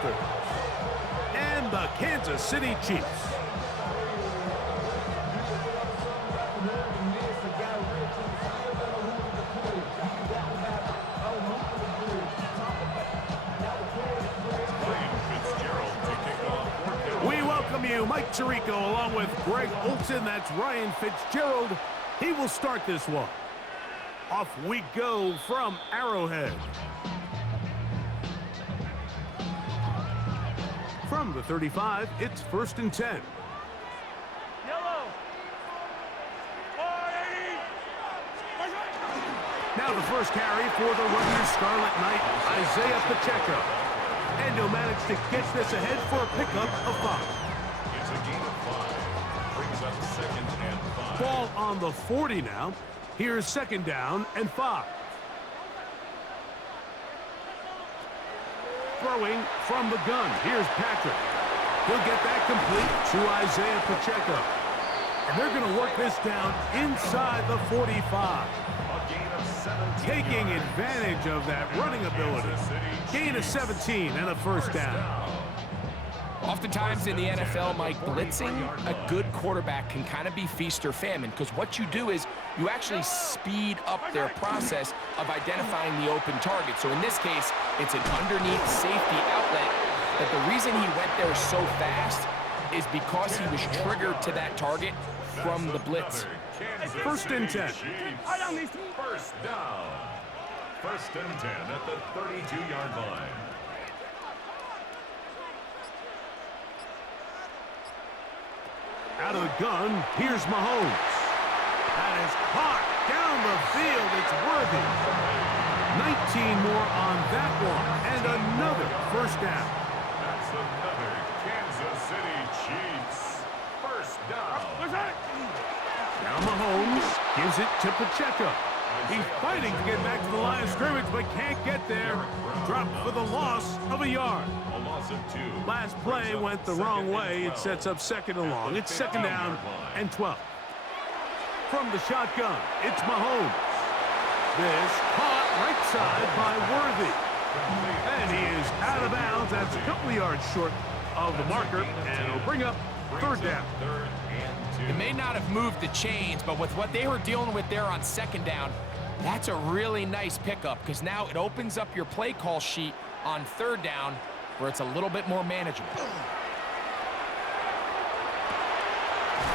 Panthers and the Kansas City Chiefs. We welcome you, Mike Tirico, along with Greg Olson. That's Ryan Fitzgerald. He will start this one. Off we go from Arrowhead. From the 35, it's 1st and 10. Yellow. Now the first carry for the Rutgers Scarlet Knight, Isaiah Pacheco. And he'll manage to get this ahead for a pickup of 5. It's a gain of 5. Brings up 2nd and 5. Ball on the 40 now. Here's 2nd down and 5. Throwing from the gun. Here's Patrick. He'll get that complete to Isaiah Pacheco. And they're going to work this down inside the 45. A gain of 17 Taking yards. advantage of that running ability. Gain of 17 and a 1st down. Oftentimes in the NFL, Mike, blitzing a good quarterback can kind of be feast or famine, because what you do is you actually speed up their process of identifying the open target. So in this case, it's an underneath safety outlet. But the reason he went there so fast is because he was triggered to that target from the blitz. 1st and 10. First down. 1st and 10 at the 32-yard line. Out of the gun, here's Mahomes. That is caught down the field. It's worthy. 19 more on that one, and another 1st down. That's another Kansas City Chiefs. 1st down. Now Mahomes gives it to Pacheco. He's fighting to get back to the line of scrimmage, but can't get there. Dropped for the loss of a yard. A loss of 2. Last play went the wrong way. It sets up 2nd and long. It's 2nd down and 12. From the shotgun, it's Mahomes. This caught right side by Worthy. And he is out of bounds. That's a couple of yards short of the marker, and it'll bring up 3rd down. 3rd and 2. It may not have moved the chains, but with what they were dealing with there on 2nd down, that's a really nice pickup, because now it opens up your play call sheet on 3rd down where it's a little bit more manageable.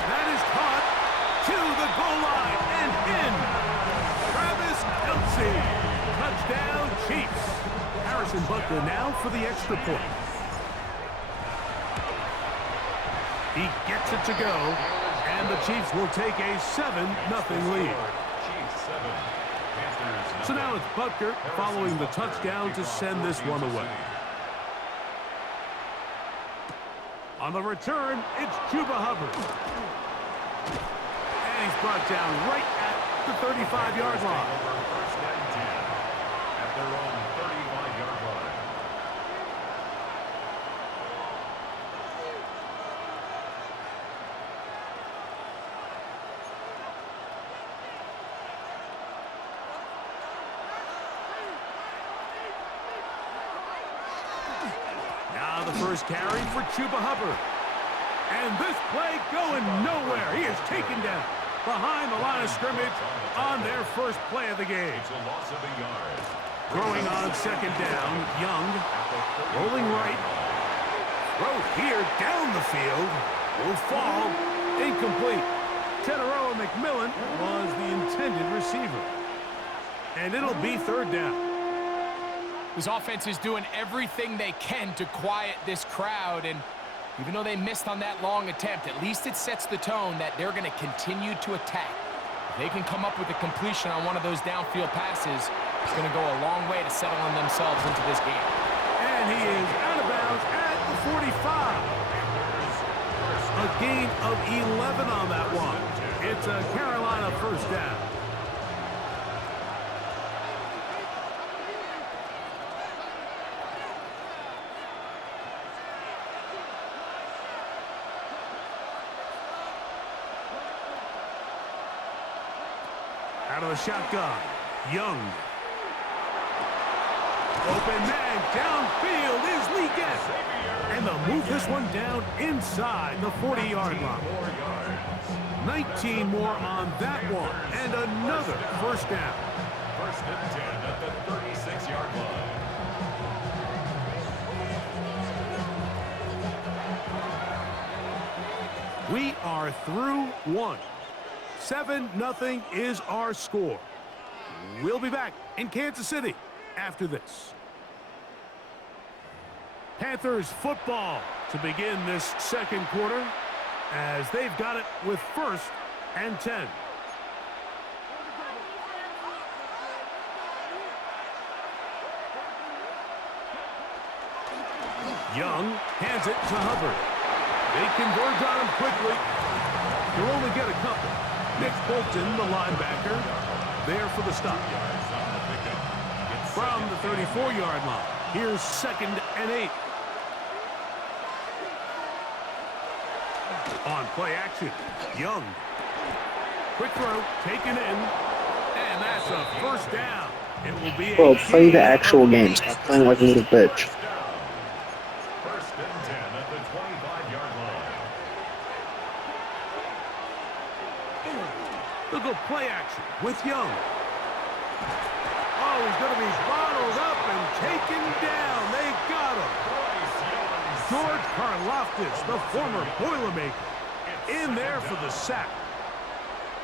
That is caught to the goal line and in. Travis Kelce. Touchdown, Chiefs. Harrison Butker now for the extra point. He gets it to go, and the Chiefs will take a 7-0 lead. Chiefs 7. Panthers So now it's Butker following the touchdown to send this one away. On the return, it's Chuba Hubbard. And he's brought down right at the 35-yard line. 1st and 10 at their own 35-yard line. Now the first carry for Chuba Hubbard. And this play going nowhere. He is taken down behind the line of scrimmage on their first play of the game. It's a loss of a yard. Throwing on 2nd down, Young. Rolling right. Throw here down the field. Will fall. Incomplete. Teteroa McMillan was the intended receiver. And it'll be 3rd down. This offense is doing everything they can to quiet this crowd, and even though they missed on that long attempt, at least it sets the tone that they're going to continue to attack. If they can come up with a completion on one of those downfield passes, it's going to go a long way to settling themselves into this game. And he is out of bounds at the 45. A gain of 11 on that one. It's a Carolina 1st down. Out of the shotgun, Young. Open man, downfield is Lee Getz. move this one down inside the 40-yard line. 19 more on that one, and another first down. First and 10 at the 36-yard line. We are through one. 7-0 is our score. We'll be back in Kansas City after this. Panthers football to begin this second quarter as they've got it with 1st and 10. Young hands it to Hubbard. They converge on him quickly. He'll only get a couple. Nick Bolton, the linebacker, there for the stop. From the 34-yard line, here's 2nd and 8. On play action, Young. Quick throw, taken in, and that's a first down. It will be Bro, play the actual game. Stop playing like a little bitch. First and 10 at the 25-yard line. They'll go play action with Young. Oh, he's going to be bottled up and taken down. They got him. George Karlaftis, the former Boilermaker, in there for the sack.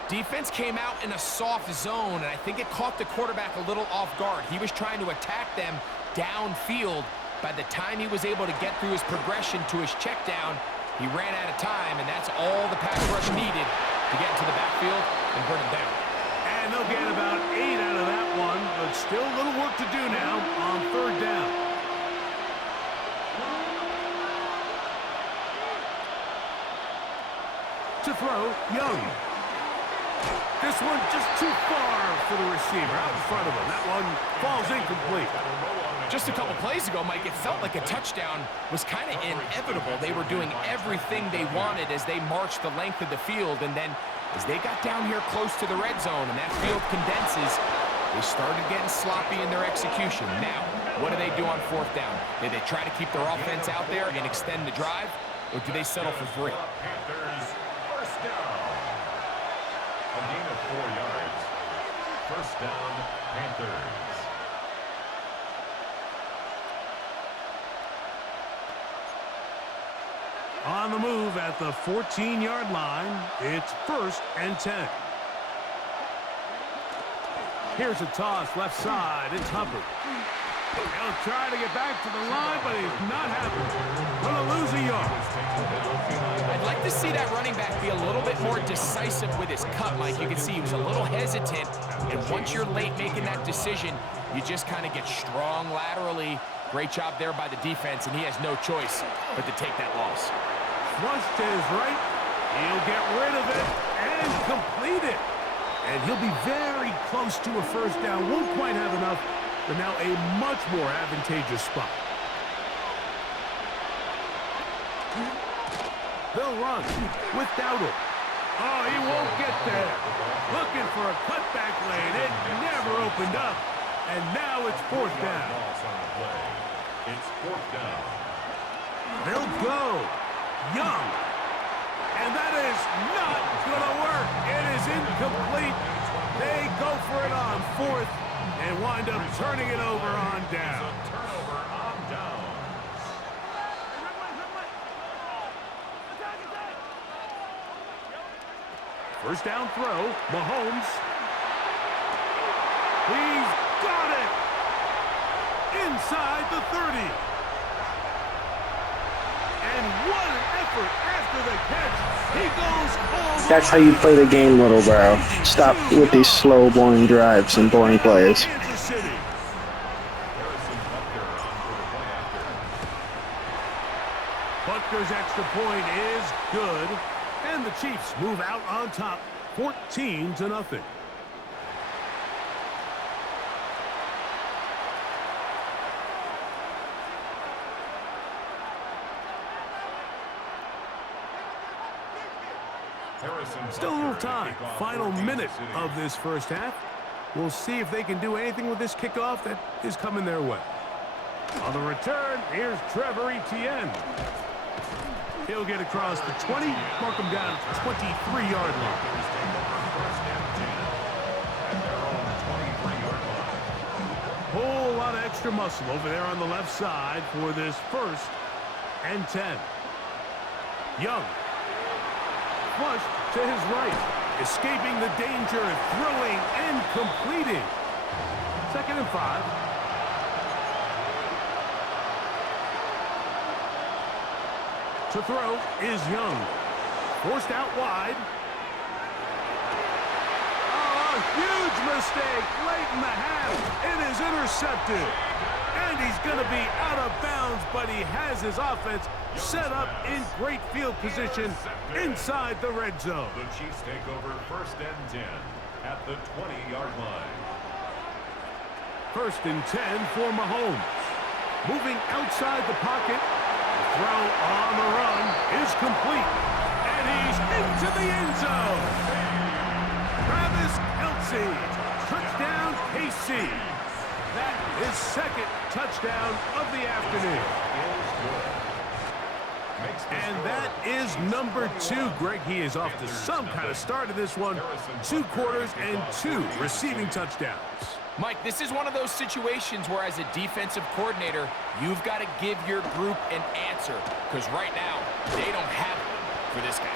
Defense came out in a soft zone, and I think it caught the quarterback a little off guard. He was trying to attack them downfield. By the time he was able to get through his progression to his check down, he ran out of time, and that's all the pass rush needed to get into the backfield and bring him down. And they'll get about 8 out of that one, but still a little work to do now on 3rd down. To throw, Young. This one just too far for the receiver out in front of him. That one falls incomplete. Just a couple plays ago, Mike, it felt like a touchdown was kind of inevitable. They were doing everything they wanted as they marched the length of the field, and then as they got down here close to the red zone and that field condenses, they started getting sloppy in their execution. Now, what do they do on 4th down? Do they try to keep their offense out there and extend the drive, or do they settle for 3? Panthers first down. A gain of 4 yards. First down, Panthers. On the move at the 14-yard line, it's 1st and 10. Here's a toss left side. It's Hubbard. He'll try to get back to the line, but he's not happy. Gonna lose a yard. I'd like to see that running back be a little bit more decisive with his cut, Mike. You can see he was a little hesitant, and once you're late making that decision, you just kind of get strong laterally. Great job there by the defense, and he has no choice but to take that loss. Flushed to his right. He'll get rid of it and complete it. And he'll be very close to a first down. Won't quite have enough, but now a much more advantageous spot. They'll run with Dowdle. Oh, he won't get there. Looking for a cutback lane. It never opened up. And now it's 4th down. It's 4th down. They'll go. Young. And that is not going to work. It is incomplete. They go for it on 4th and wind up turning it over on down. Turnover on down. First down throw. Mahomes. He's got it. Inside the 30. And what an effort after the catch. He goes all the That's how you play the game, little bro. Stop with these slow, boring drives and boring plays. Kansas City. Butker's extra point is good. And the Chiefs move out on top, 14-0. Still a little time. Final minute of this first half. We'll see if they can do anything with this kickoff that is coming their way. On the return, here's Trevor Etienne. He'll get across the 20, mark him down at the 23-yard line. Whole lot of extra muscle over there on the left side for this 1st and 10. Young. Flush to his right. Escaping the danger, throwing and completing. 2nd and 5. To throw is Young. Forced out wide. Oh, a huge mistake late in the half. It is intercepted. And he's going to be out of bounds, but he has his offense set up in great field position inside the red zone. The Chiefs take over 1st and 10 at the 20-yard line. 1st and 10 for Mahomes. Moving outside the pocket. The throw on the run is complete. And he's into the end zone. Travis Kelce. Touchdown, KC. That is 2nd touchdown of the afternoon. And that is number 2. Greg, he is off to some kind of start in this one. 2 quarters and 2 receiving touchdowns. Mike, this is one of those situations where as a defensive coordinator, you've got to give your group an answer. Because right now, they don't have one for this guy.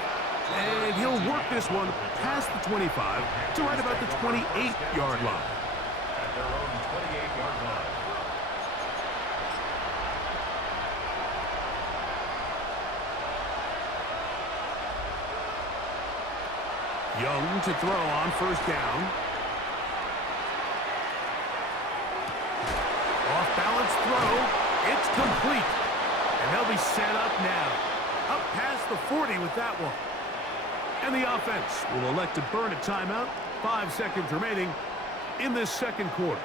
And he'll work this one past the 25 to right about the 28-yard line. At their own 28-yard line. Young to throw on 1st down. Off-balance throw. It's complete. And they'll be set up now. Up past the 40 with that one. And the offense will elect to burn a timeout. 5 seconds remaining in this 2nd quarter.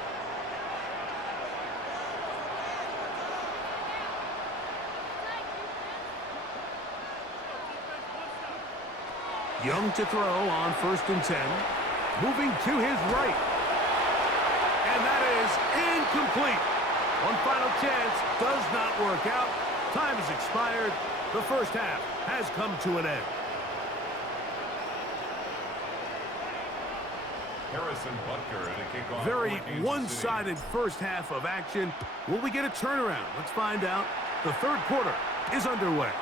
Young to throw on 1st and 10. Moving to his right. And that is incomplete. One final chance does not work out. Time has expired. The 1st half has come to an end. Harrison Butker at a kickoff. Very one-sided 1st half of action. Will we get a turnaround? Let's find out. The 3rd quarter is underway.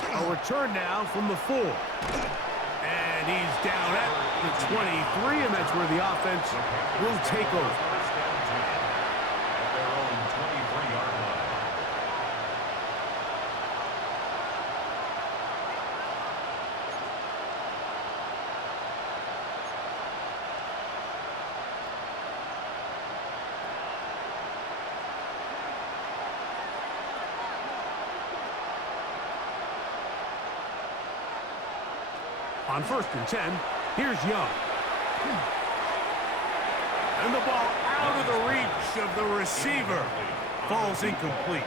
A return now from the 4. And he's down at the 23, and that's where the offense will take over. First and 10 at their own 23-yard line. On 1st and 10, here's Young. And the ball out of the reach of the receiver. Falls incomplete.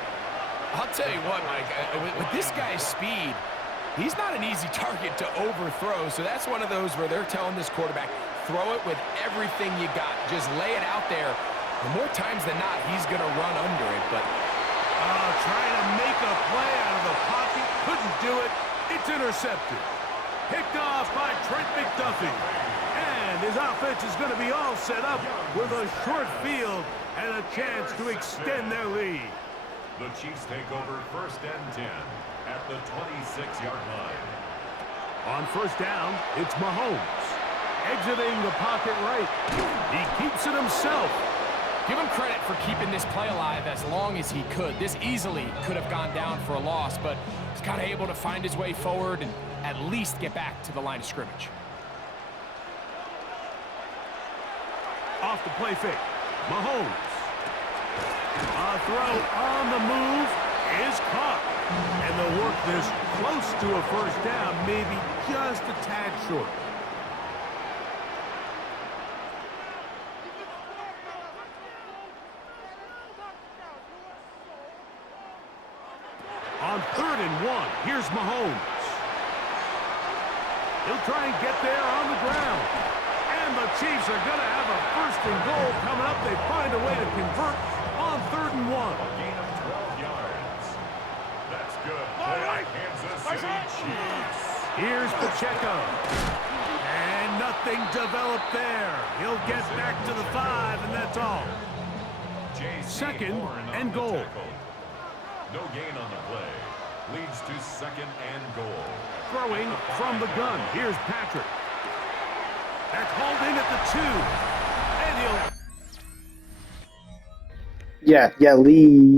I'll tell you what, Mike, with this guy's speed, he's not an easy target to overthrow. So that's one of those where they're telling this quarterback, throw it with everything you got. Just lay it out there. And more times than not, he's going to run under it. But trying to make a play out of the pocket. Couldn't do it. It's intercepted. Picked off by Trent McDuffie. And his offense is going to be all set up with a short field and a chance to extend their lead. The Chiefs take over 1st and 10 at the 26-yard line. On 1st down, it's Mahomes. Exiting the pocket right. He keeps it himself. give him credit for keeping this play alive as long as he could. This easily could have gone down for a loss, but he's kind of able to find his way forward and at least get back to the line of scrimmage. Off the play fake. Mahomes. A throw on the move is caught. And they'll work this close to a first down, maybe just a tad short. On 3rd and 1, here's Mahomes. He'll try and get there on the ground. And the Chiefs are going to have a 1st and goal coming up. They find a way to convert on 3rd and 1. A gain of 12 yards. That's good. Play by Kansas City. Here's Pacheco. And nothing developed there. He'll get back to the 5, and that's all. Second and goal. No gain on the play. Leads to second and goal. Throwing from the gun. Here's Patrick. That's hauled in at the 2. And he'll... Yeah, Lee.